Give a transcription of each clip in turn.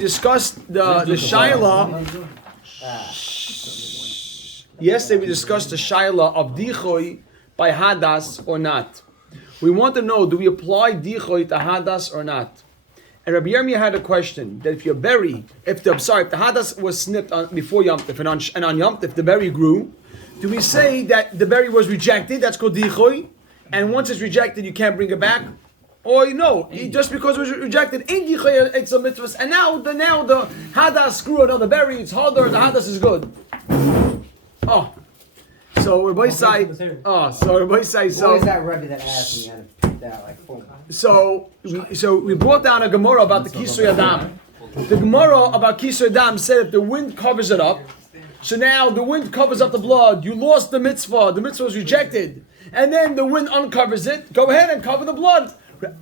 discussed the shaila. Yesterday we discussed the shaila of dichoy by hadas or not. We want to know, do we apply dichoy to hadas or not? And Rabbi Yirmiyah had a question that if the hadas was snipped before Yom Tov and on Yom Tov the berry grew, do we say that the berry was rejected? That's called dichoy, and once it's rejected, you can't bring it back. Or just because it was rejected, ain't dichoy, it's a mitzvah. And now the hadas grew another berry. It's harder. The hadas is good. Oh, so Rabbi Sai. Rabbi Sai. So what is that Rebbe that asked me how to pick that like full? So we brought down a Gemara about the Kisur Adam. The Gemara about Kisur Adam said if the wind covers it up, so now the wind covers up the blood, you lost the mitzvah was rejected, and then the wind uncovers it, go ahead and cover the blood.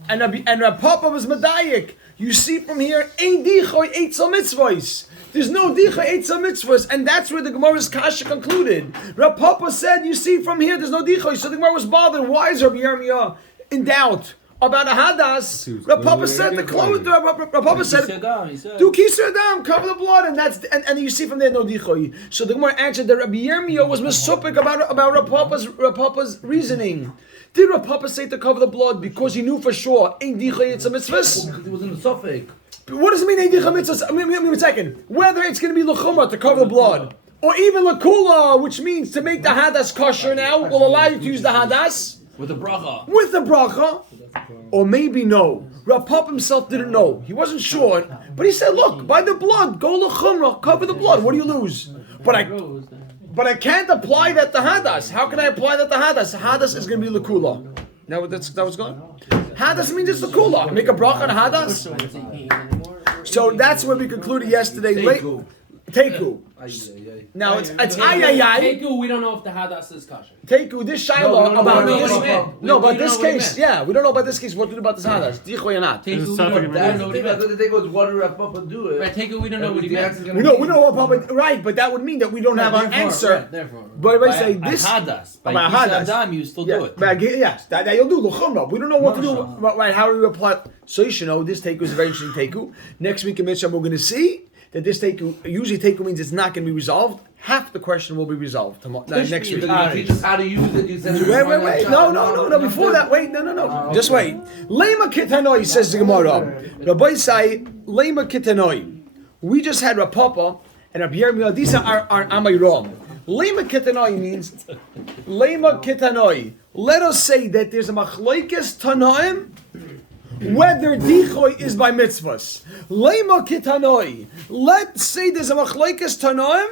And Rav Papa was medayik. You see from here, ein dichoy eitzel mitzvahs. There's no dichoy eitzel mitzvahs, and that's where the Gemara's kasha concluded. Rav Papa said, you see from here, there's no dichoy. So the Gemara was bothered. Why is Rabbi Yirmiyah in doubt about a hadas? Rav Papa said the clothes. Rav Papa said, do kisur adam, cover the blood, and you see from there no dichoy. So the Gemara answered that Rabbi Yirmiyah was mesupik about Rav Papa's reasoning. Did Rav Papa say to cover the blood because he knew for sure ain't dichoy it's a mitzvah? It was in the suffix. What does it mean ain't dichoy mitzvah? I mean, a second. Whether it's going to be l'chumrah to cover the blood, or even l'kula, which means to make the hadas kosher now, will allow you to use the hadas with the bracha. Or maybe no. Rav Papa himself didn't know. He wasn't sure. But he said, look, by the blood, go l'chumrah, cover the blood. What do you lose? But I can't apply that to hadas. How can I apply that to hadas? Hadas is going to be l'kula. Now that was going? Hadas means it's l'kula. Make a bracha on hadas. So that's where we concluded yesterday. Teku. Now it's ayayay. Teku, we don't know if the hadas is kosher. Teku, this shiloh about this. No, but this case, yeah, we don't know about this case. What to do about this hadas? Dichoy or not? Teku, we don't know what he meant. The thing was, what did Rav Papa do it? Right, Teku, we don't know what he meant. We know what Papa. Right, but that would mean that we don't have an answer. Therefore, but if I say this hadas, by hadas, Adam, you still do it. Yes, that you'll do l'chumrah. We don't know what to do. Right? How do we apply? So you should know this teku is a very interesting teku. Next week in Mitzvah we're going to see that this teku, usually teku means it's not going to be resolved. Half the question will be resolved next week. Teach us how to use it. You said wait. No. Before that, wait. No. Just wait. Lema kitanoi, says the Gemara. Rabbi say, Lema kitanoi. We just had Rav Papa and Rabbi Yirmiyah. These are Amayram. Lema kitanoi means, Lema kitanoi. Let us say that there's a machlokes tanaim, whether dichoy is by mitzvahs. Lema kitanoi. Let's say there's a machlokes tanaim,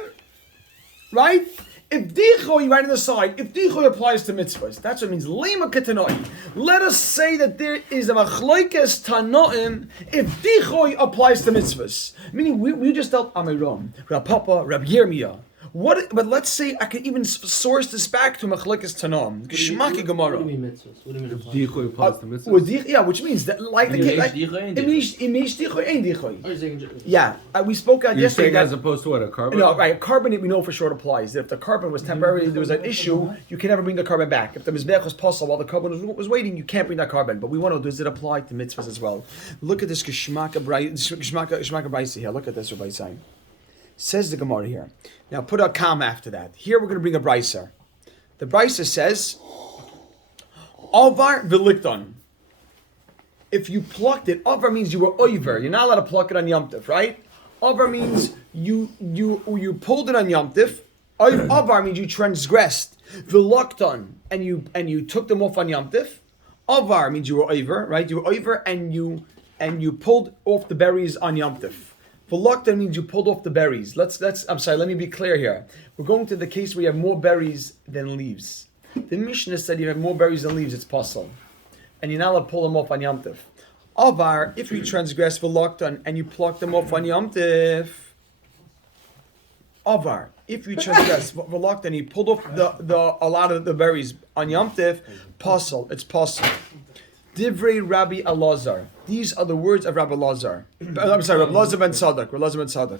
right? If dichoy, right on the side, if dichoy applies to mitzvahs, that's what it means. Lema kitanoi. Let us say that there is a machlokes tanaim if dichoy applies to mitzvahs. Meaning, we just dealt Amiram, Rav Papa, Rabbi Yirmiyah. But let's say I can even source this back to Machlokes Tanam. Shmaki Gemara. What do you mean mitzvahs? What do you mean dichoy applies to mitzvahs? Which means that like the case. Imish dichoy ain't dichoy. Yeah, we spoke out yesterday. As opposed to what, a carbon? No, right. A carbon we know for sure it applies. If the carbon was temporary, there was an issue, you can never bring the carbon back. If the mizbeach was possible while the carbon was waiting, you can't bring that carbon. But we want to know, does it apply to mitzvahs as well? Look at this Geshmaka Braisa here. Look at this, Rabbi Sai. Says the Gemara here. Now put a comma after that. Here we're going to bring a brisa. The brisa says, Avar v'likton. If you plucked it, Avar means you were over. You're not allowed to pluck it on Yom Tov, right? Avar means you pulled it on Yom Tov. Avar means you transgressed. V'likton, and you took them off on Yom Tov. Avar means you were over, right? You were over and you pulled off the berries on Yom Tov. V'lokta means you pulled off the berries. Let me be clear here. We're going to the case where you have more berries than leaves. The Mishnah said you have more berries than leaves, it's possible. And you're not allowed to pull them off on Yom Tov. Avar, if you transgress v'lokta and you pluck them off on Yom Tov. Avar, if you transgress v'lokta and you pulled off a lot of the berries on Yom Tov, possible, it's possible. Divrei Rabbi Elazar. These are the words of Rabbi Elazar. I'm sorry, Rabbi Elazar ben Tzadok.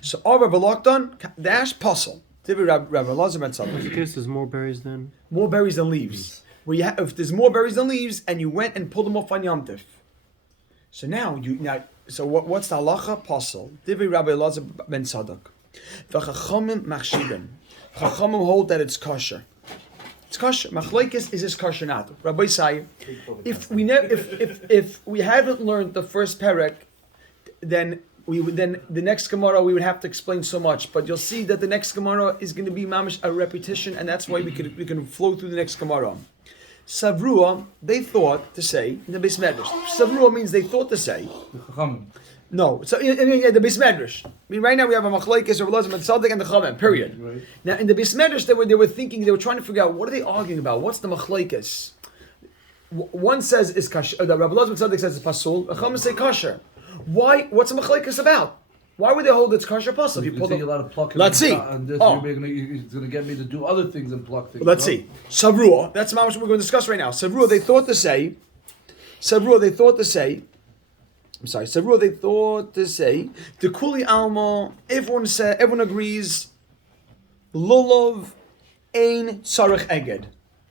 So, Avar v'loktan dash puzzle. Divrei Rabbi Elazar ben Tzadok. In case there's more berries than leaves. If there's more berries than leaves, and you went and pulled them off on Yom Tov, So what's the halacha? Pasul. Divrei Rabbi Elazar ben Tzadok. V'chachamim machshibim. Chachamim hold that it's kosher. It's kosher. Machlokes is this kosher not? Rabbi say, if we haven't learned the first perek, then the next Gemara we would have to explain so much. But you'll see that the next Gemara is going to be mamish a repetition, and that's why we can flow through the next Gemara. Savrua, they thought to say in the Beis Medrash. Savrua means they thought to say. No, so in the Beis Medrash. I mean, right now we have a machlokes of Elazar ben Tzadok and the Chachamim. Period. Right. Now in the Beis Medrash, they were thinking, they were trying to figure out what are they arguing about. What's the machlokes? One says is kasher. Rabbi Elazar ben Tzadok says it's pasul. The Chachamim say kasher. Why? What's the machlokes about? Why would they hold it's kasher pasul? You pull a lot of plucking. Let's see. It's going to get me to do other things and pluck things. Let's see. Savrua. That's what we're going to discuss right now. Savrua. They thought to say. Savrua. They thought to say the Kuli Alma. Everyone agrees. Lulav ein tzarech eged.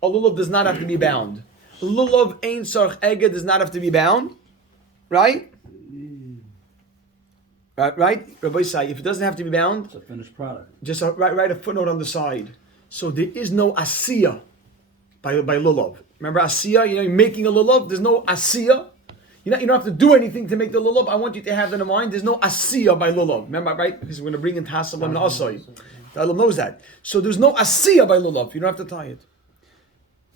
A lulav does not have to be bound. Lulav ein tzarech eged does not have to be bound, right? Right. Rabbi say if it doesn't have to be bound, It's a finished product. just write a footnote on the side. So there is no asiya by lulav. Remember asiya? You're making a lulav. There's no asiya. You don't have to do anything to make the lulav. I want you to have that in mind. There's no asiya by lulav. Remember, right? Because we're going to bring in tasab and asay. The Elam knows that. So there's no asiya by lulav. You don't have to tie it.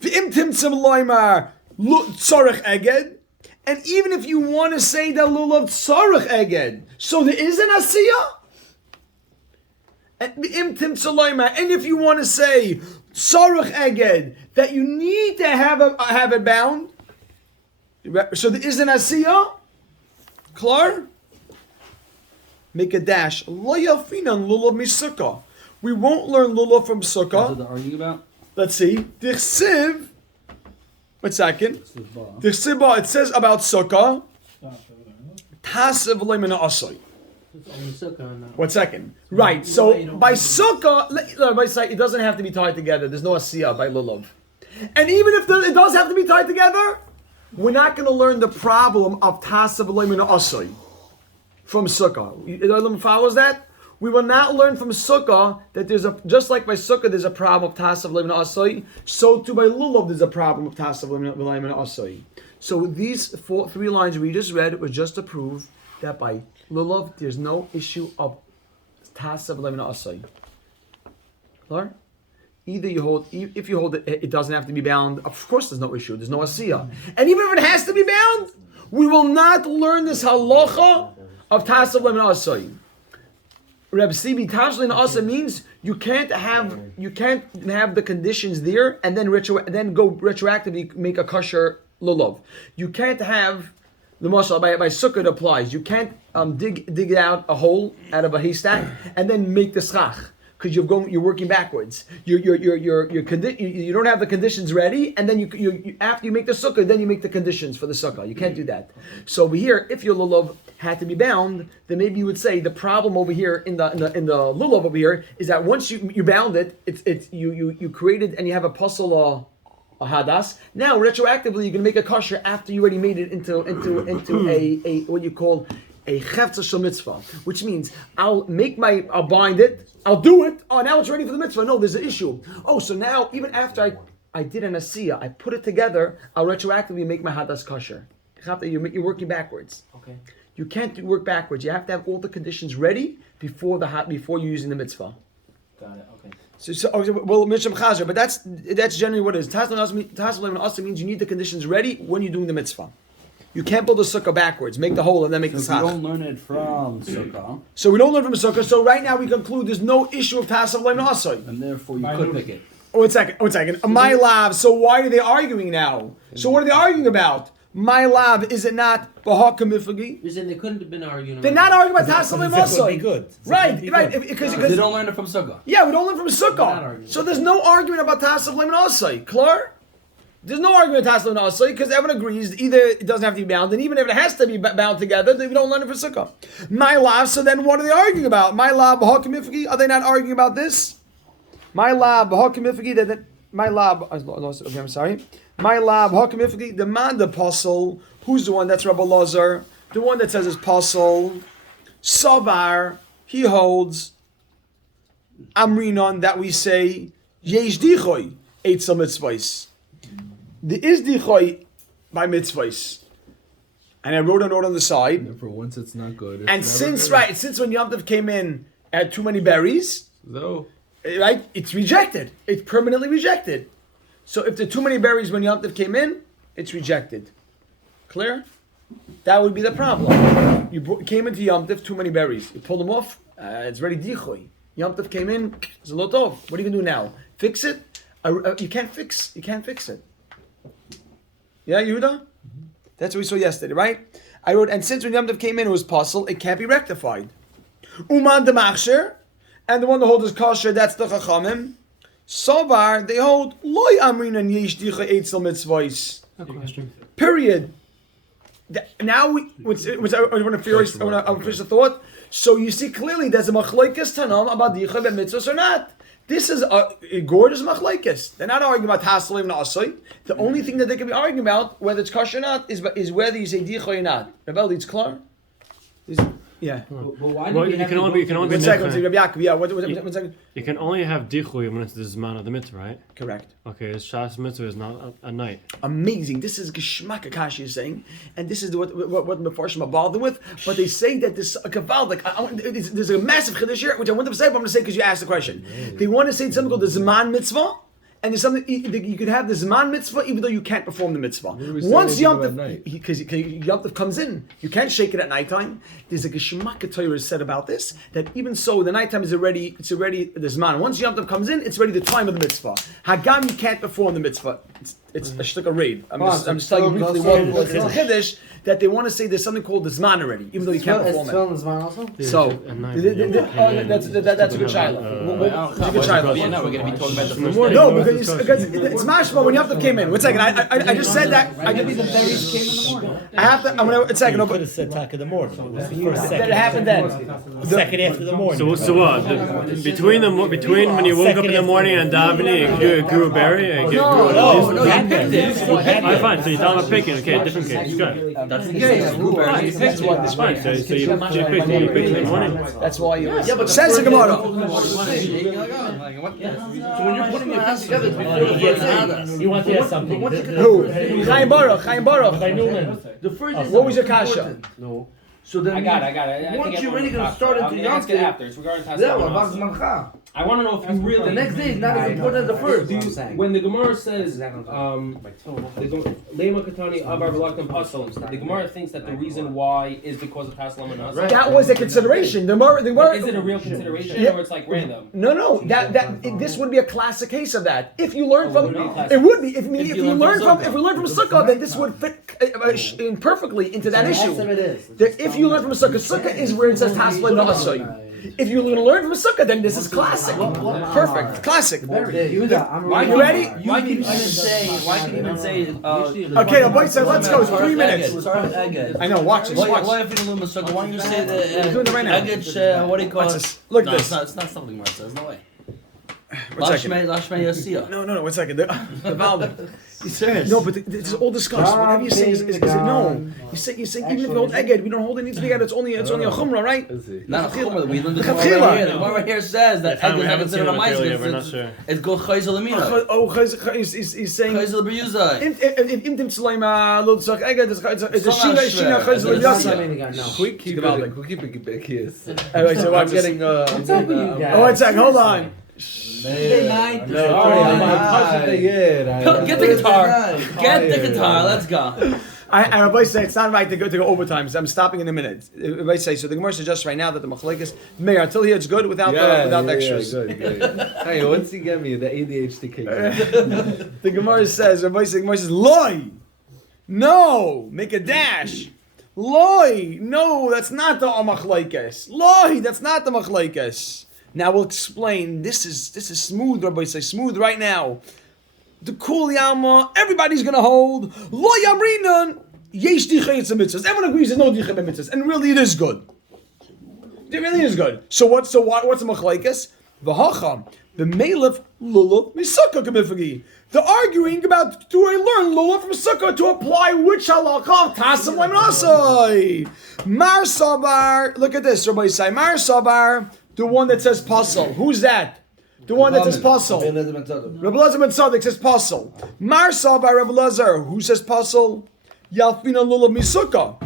V'im timtzim loymar tzarech eged. And even if you want to say that lulav tzarech eged, so there is an asiya. And if you want to say tzarech eged, that you need to have it bound, so there is an asiya. Klar? Make a dash. Lo yafinan lulav misukah. We won't learn lulav from sukkah. That's what they're arguing about? Let's see. Dichsiv. 1 second. Dichsiba. It says about sukkah. Tasev leimena asay. 1 second. Right. So by sukkah, it doesn't have to be tied together. There's no asiyah by lulav. And even if it does have to be tied together, we're not going to learn the problem of tasev leimena asay from sukkah. Everyone follows that? We will not learn from sukkah that just like by sukkah there's a problem of tasav leimena asay, so too by lulav there's a problem of tasav leimena asay. So these 3 lines we just read was just to prove that by lulav there's no issue of tasav leimena asay. Clear? Either you hold, if you hold it doesn't have to be bound. Of course, there's no issue. There's no asiyah, and even if it has to be bound, we will not learn this halacha of tasav leimena asay. Reb Sibi Tashlin also means you can't have the conditions there and then go retroactively make a kosher lulav. You can't have the mashal by sukkah it applies. You can't dig out a hole out of a haystack and then make the schach because you're working backwards. You don't have the conditions ready, and then you after you make the sukkah, then you make the conditions for the sukkah. You can't do that. So over here, if your lulav had to be bound, then maybe you would say the problem over here in the lulav over here is that once you bound it, you created and you have a puzzle a hadas. Now retroactively you're going to make a kosher after you already made it into a what you call a chefza shel mitzvah, which means I'll bind it, I'll do it. Oh, now it's ready for the mitzvah. No, there's an issue. Oh, so now even after I did an asiyah, I put it together, I'll retroactively make my hadas kosher. You're working backwards. Okay. You can't work backwards. You have to have all the conditions ready before you're using the mitzvah. Got it. Okay. Well, misham chazer, but that's generally what it is. Taslim also means you need the conditions ready when you're doing the mitzvah. You can't build a sukkah backwards, make the hole, and then make the schach. We don't learn it from sukkah. So we don't learn from sukkah. So right now we conclude there's no issue of tasav leim asay. And therefore you could pick it. One second. My lav. So why are they arguing now? So what are they arguing about? My lav, is it not bahaka mifagi? You're saying they couldn't have been arguing. They're not arguing about tasav leim asay. Good. Right. Because They don't learn it from sukkah. Yeah, we don't learn from sukkah. So there's no argument about tasav leim asay. Clear? There's no argument with Taslim and Asay because everyone agrees either it doesn't have to be bound, and even if it has to be bound together, then we don't learn it for Sukkah. My lab, so then what are they arguing about? My lab, Bahakimifiki, are they not arguing about this? My lab, Bahakimifiki, my lab, I'm sorry. My lab, Bahakimifiki, the man, the apostle, who's the one? That's Rabbi Lazar. the one that says it's puzzle, Savar, he holds Amrinon that we say Yesh Dichoy Eitzel Mitzvahs. There is Dichoy by Mitzvahs. And I wrote a note on the side. And for once, it's not good. And since when Yom Tov came in at too many berries, So, right, it's rejected. It's permanently rejected. So if there are too many berries when Yom Tov came in, it's rejected. Clear? That would be the problem. You came into Yom Tov, too many berries. You pull them off, it's ready dichoy. Yom Tov came in, it's a lot of. What are you gonna do now? Fix it? You can't fix it. Yeah, Yehuda? That's what we saw yesterday, right? I wrote, and since when Yom Tov came in, it was puzzle, it can't be rectified. Uman de machsher, and the one that holds is kosher, that's the chachamim. Sovar, they hold loy amrin and yesh dicha eitzel mitzvahs. Period. Now I want to finish the thought. So you see clearly there's a machlokes tanam about dicha ben mitzvahs or not. This is a gorgeous machlokes. They're not arguing about hasalim and asay. The only thing that they can be arguing about, whether it's kosher or not, is whether you say dicha or not. Rebel, it's clear. Yeah. But why do well, we you have can to only go be, through you can only be this? One second, nitcha. Rabbi Yaakov. Yeah, one second. You can only have dichuy when it's the zman of the mitzvah, right? Correct. Okay, his shas mitzvah is not a night. Amazing. This is Geshmak Akashi is saying, and this is what the Mefarshim are bothered with. But they say that this kaval, there's a massive chiddush here, which I want to say, but I'm going to say because you asked the question. They want to say something called the Zman Mitzvah. And there's something you could have the Zman mitzvah even though you can't perform the mitzvah. Once Yom Tov, because Yom Tov comes in, you can't shake it at nighttime. There's a Geshmak Torah said about this that even so, the nighttime is already the Zman. Once Yom Tov comes in, it's already the time of the mitzvah. Hagam, you can't perform the mitzvah. It's a shtuk of raid. I'm just telling you briefly what's the chiddush that they want to say there's something called the Zman already, even though you can't perform it. Also? So that's a good shiloh. That's a good shiloh. Yeah, no, we're going to be talking about the first day. No, because it's mashma when Yom Tov came in. One second, I just said that. Maybe the berries came in the morning. I have to. I'm gonna. One second. You could have said talk of the morning. That happened then. Second after the morning. So what? Between when you woke up in the morning and davening, you grew a berry and grew No, you picked it. Alright, fine. So you're talking about picking. Okay, different case. Good. That's the case. Fine, you picked one. That's fine. So you picked in the morning. That's why you. Yeah, but Says the Gemara. So when you're putting your things together, it's before You want to ask something? Who? Chaim Baruch. the first is What was your kasha? No. So then I got it. I once think you're really everyone going to start talked into about it. I'll Yom ask it Tov, after. It's regarding yeah, Tassim. mancha. I want to know if you really. The next day is not as important as the first. When the Gemara says, Lema Katani Abar Velakam Pasalim, the Gemara thinks that the reason why is because of Pasalim and Hasalim. That was a consideration. The Gemara. Is it a real consideration Yeah. or it's like random? No. This would be a classic case of that. If you learn from, it would be classic. it would be. If we you learn learn from, from if we learn from Sukkah, then this would fit perfectly into that issue. It is. If you learn from Sukkah is where it says Tasla Na'asai. If you're going to learn from Sukkah, then this is classic. Perfect. Classic. Why You ready? Why can you even say? Okay, boy, so let's go. It's 3 minutes. I know. Watch this. Why Watch. if you don't know Masaka? Why don't you say that? We're doing it right now. What do you call Watch it? this. Look at No, this. it's not something Gemara says. No way. One second. Lashmei Yasiya. No. 1 second. The valve. You serious? No, but this is all discussed. Whatever you say is no. You say even if you hold Eged, we don't hold it needs to be Eged. It's only a Chumrah, right? Not a chumrah. We learned the The Gemara Chatchila. right here. The Gemara right here says that Eged We is not haven't seen considered a the material yet. We're not ma'aser. sure. It's go chayzel amina. Oh, he's saying. Chayzel b'yuzai. In Tim Tzlaima, Lod Tzach Eged, it's a Shina Chayzel Yassi. Quick, keep it back here. Anyway, so I'm getting. What's up with you guys? Oh, 1 second. Hold on. Good night. Get the guitar. Get the guitar. Let's go. Everybody say it's not right to go overtime, so I'm stopping in a minute. Everybody say so. The Gemara suggests right now that the machlekes Meir until here it's good without extras. Good. Hey, once you get me, the ADHD kicks. The Gemara says, Loi! No! Make a dash! Loi! No, that's not the machlekes. Loi! That's not the machlekes. Now we'll explain. This is smooth, Rabbi say, smooth right now. The Kul Yama, everybody's gonna hold Lo Yamrinan Yesh Dichei Mitzvahs. Everyone agrees there's no Dichei Mitzvahs, and really it is good. It really is good. So what's the machlekes? V'hacham The Melef Lulav Misukah Kamifagi. They're arguing about, do I learn Lulav from Sukkah to apply which halakha? Tasav Lemanasai. Mar Sabar, look at this, Rabbi Isai. Mar Sabar, the one that says Pasal. Who's that? The one that says Pasal. Rabbi Lazar ben Tzaddik says Pasal. Mar Sabar, Rabbi Lazar, who says Pasal? Yalfina Lulav Misukah.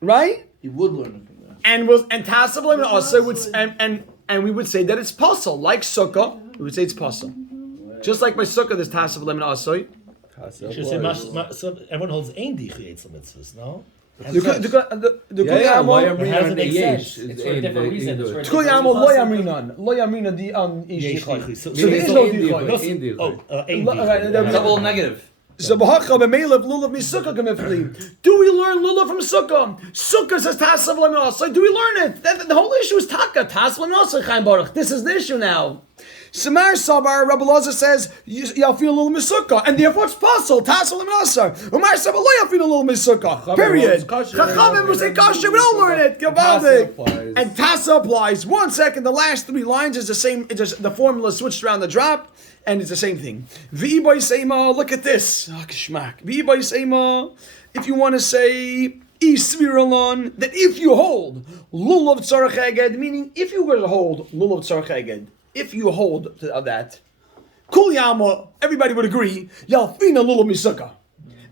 Right? He would learn it from that. And Tasav Lemanasai would, and we would say that it's Pasal. Like Sukkah, we would say it's Pasal. Just like by Sukkah, there's Tasav Leman Asoi. So everyone holds ein dichiyetz mitzvahs, no? The How does it make sense? It's for a different reason. It's for a Kol different Yamo lo reason. yamrinan the ish Yesh dichai. dichai. So there is no dichai. ein Double dichai. negative. So b'hacha b'meilav lulav misukah kamifli. Do we learn lulav from Sukkah? Sukkah says Tasav Leman Asoi. Do we learn it? The whole issue is Taka Tasav Leman Asoi Chaim Baruch. This is the issue now. Samar Sabar, Rabbi Lazar says, Yalfina Lulav Misukah, and therefore it's possible. Tassel and Asar. Umar Sabar lo Yalfina Lulav Misukah. Period. Chachamim will say kasher. We don't learn it. Gavaldik. And Tassa applies. 1 second. The last 3 lines is the same. It's just the formula switched around the drop, and it's the same thing. V'iboy Seima. Look at this. Kishmak. V'iboy Seima. If you want to say Isviralon, that if you hold Lulav Tzarech Eged, meaning if you were to hold Lulav Tzarech Eged. If you hold to that, Kul Yama, everybody would agree, Yalfina Lulav Misukah.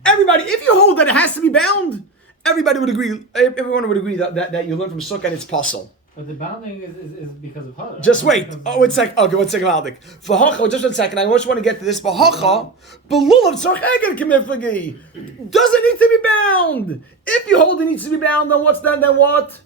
Everybody, if you hold that it has to be bound, everybody would agree, everyone would agree that you learn from Sukkah and it's possible. But the bounding is because of Hara. Just wait. Oh, 1 second. Okay, 1 second, Maldik. For Hacha, just 1 second. I just want to get to this. For Hacha, Lulav Tzarech Eged Kamifagi. Does it need to be bound? If you hold it needs to be bound, then what's then? Then what?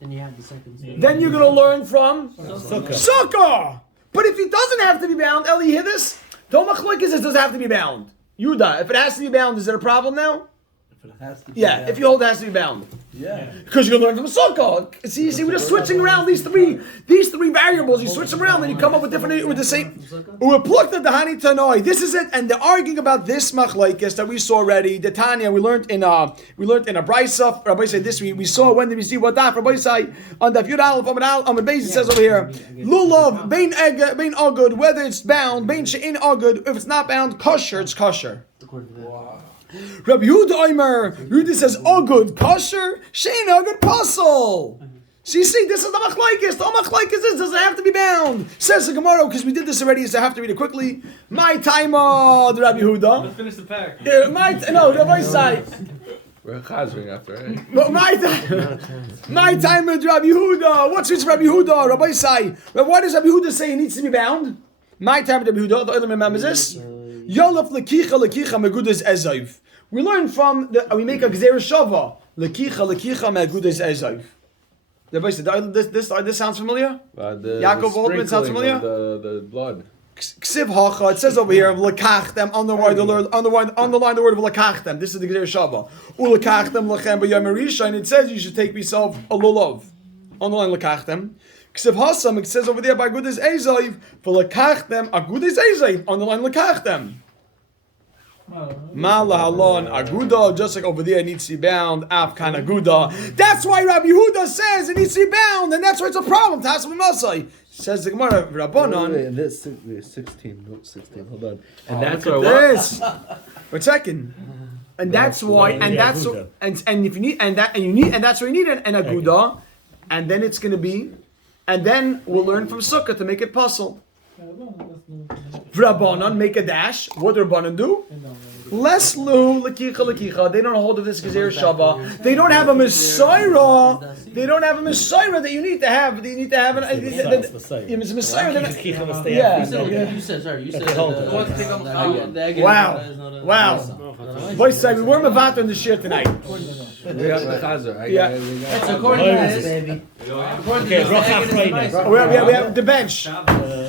Then you have the second. Then you're going to learn from Sukkah. Sukkah. But if it doesn't have to be bound, Eli, you hear this? Don't machlokes says does it have to be bound. Yuda, if it has to be bound, is it a problem now? If it has to be Yeah, if you hold it has to be bound. Yeah. Because you're going to learn from Sukkah. See, we're just switching around these three variables. You switch them around, and you come up with different, with the same. We're plucked at the Hani Tanoi. This is it, and they're arguing about this machlokes that we saw already. The Tanya we learned in a brisa. Rabbi said this. We saw when did we see what that Rabbi say on the Yud Aleph Amud Beis. It says over here, lulav bein agud, whether it's bound, bein she'in agud. If it's not bound, kosher. It's kosher. Rabbi Yehuda Omer, Yehuda says, "Oh good, kosher, shein oh good, puzzle." So you see, this is the machlokes. The machlokes is does it have to be bound? Says the Gemara because we did this already, so I have to read it quickly. My time, the Rabbi Yehuda. Let's finish the pack. Rabbi side. We're chazering after, right? But my time with Rabbi Yehuda. What's with Rabbi Yehuda? Rabbi say, why does Rabbi Yehuda say it needs to be bound? My time with Rabbi Yehuda. The other remembers this. Yolaf lekicha megudas ezayv. We learn from we make a gzeir shava. Lekicha megudas ezayv. This sounds familiar? Yaakov Oldman sounds familiar? The blood. Ksiv hacha. It says over here, lekachtem. Underline the word of lekachtem. This is the gzeir shava. Ulekachtem lechem b'yom and it says you should take yourself a lulav. Underline lekachtem. Ksiv hasam. It says over there by gudas ezayv for lekachtem agudas ezayv. Underline lekachtem. Mala halon aguda, just like over there it needs to be bound. Afkan aguda. That's why Rabbi Yehuda says it needs to be bound, and that's why it's a problem. Tassim Masai says the Gemara Rabbanon. And that's 16. Note 16. Hold on. And that's what this. 1 second. And that's why. And that's and if you need and that's why you need an aguda, and then it's going to be, and then we'll learn from Sukkah to make it puzzle. Rabbanon make a dash. What do Rabbanon do? Less lu lekicha. They don't hold of this gezer shava. They don't have a messiah. They don't have a messiah that you need to have. They need to have an messiah. You said. Wow. Boys, we weren't about on the shir tonight. We have the chazer. Yeah. It's according to this, baby. Okay, We have the bench.